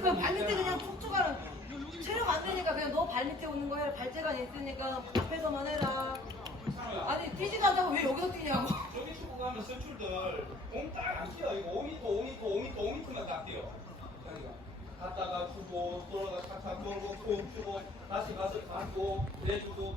그 발밑에 그냥 툭 쪼가라. 체력 안 되니까 그냥 너 발밑에 오는 거 해라. 발재간 있으니까 앞에서만 해라. 아니 뛰지도 않다고 왜 여기서 뛰냐고. 여기 축구 가면 선출들 옹딱 뛰어. 이거 5m, 5m, 5m, 5m만 딱 뛰어. 그러니까 갔다가 주고 돌아가 차차 돌고 고 주고 다시 가서 받고 내주고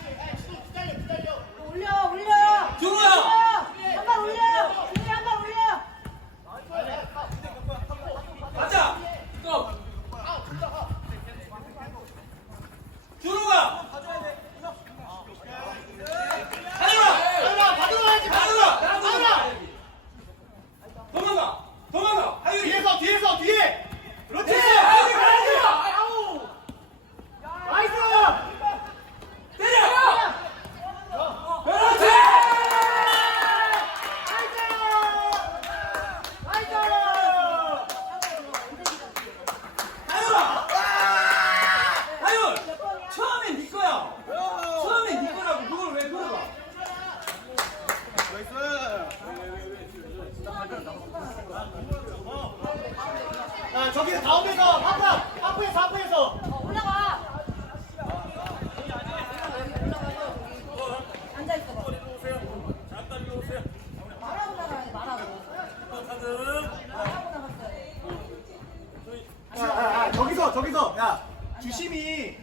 야, 야, 야, 저기서 저기서 야 주심이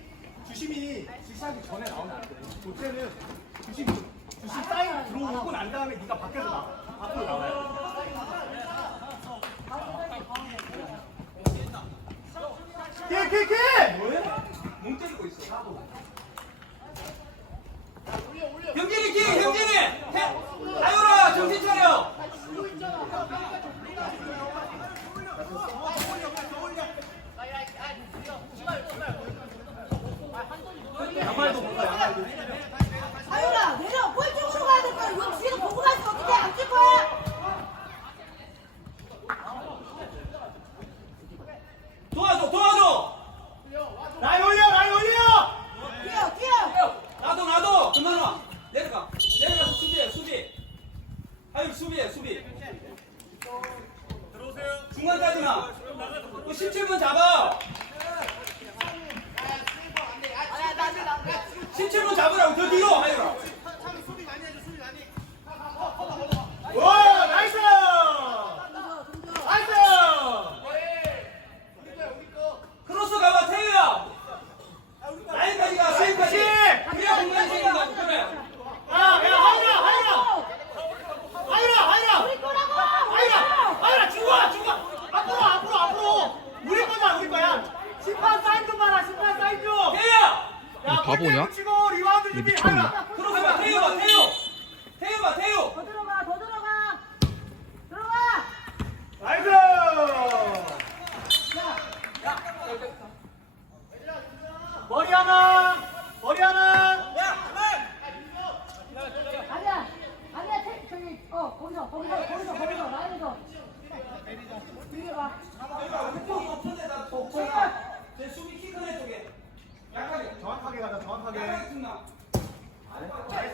주심이 지시하기 전에 나오면 안 돼. 도태는 주심 주심 사인 들어오고 난 다음에 네가 밖에서 나와. 앞으로 나와요. 킥킥킥! 바보냐? 네, 미쳤나?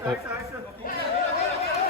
没事，没事，没事。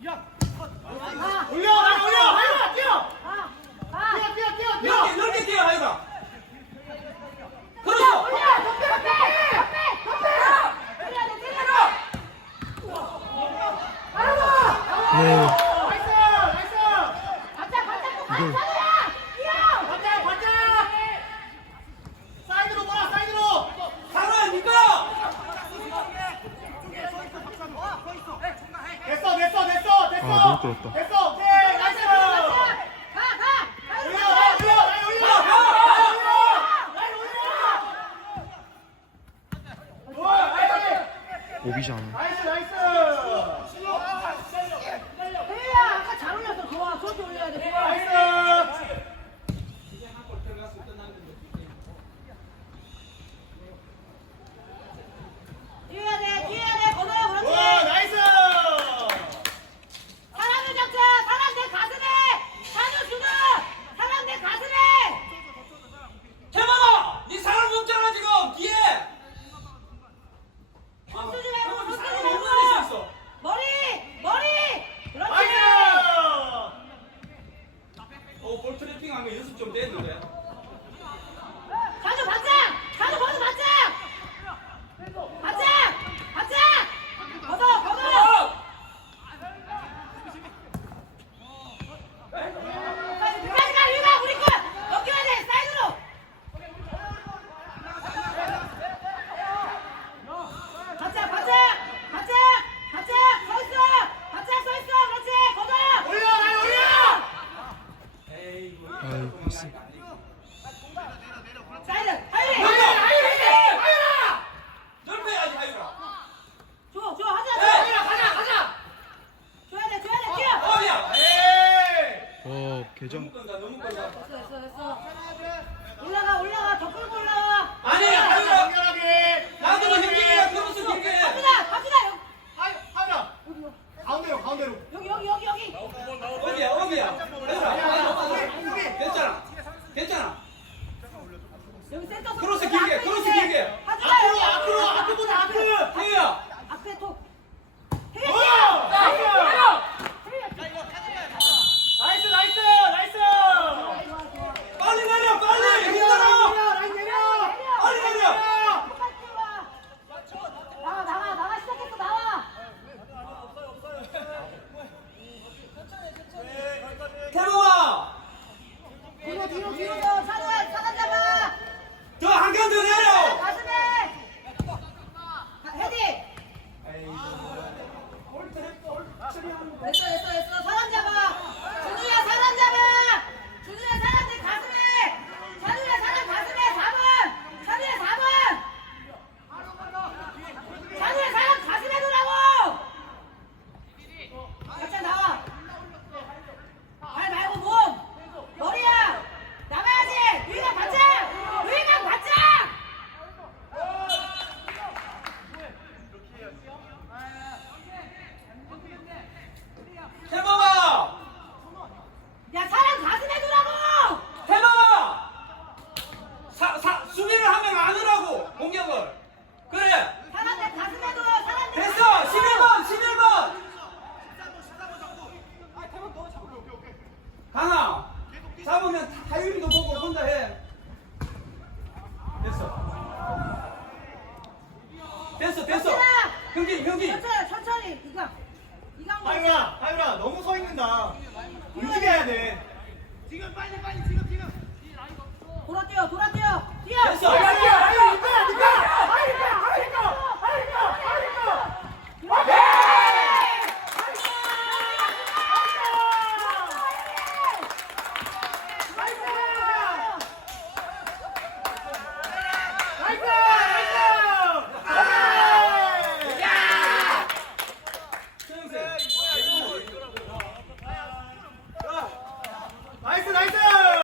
올려 네. 나이스 나이스 바짝 바짝 또 가, 미끄럽다. 됐어, 오케이. 나이스. 오비잖아. 나이스, 나이스. 태희야, 아까 잘 올렸어. 좋아. 좋게 올려야 돼. 좋아. 나이스. 하율아 하율아 너무 서 있는다. 움직여야 돼. 돌아 뛰어 돌아 뛰어. 뛰어. 됐어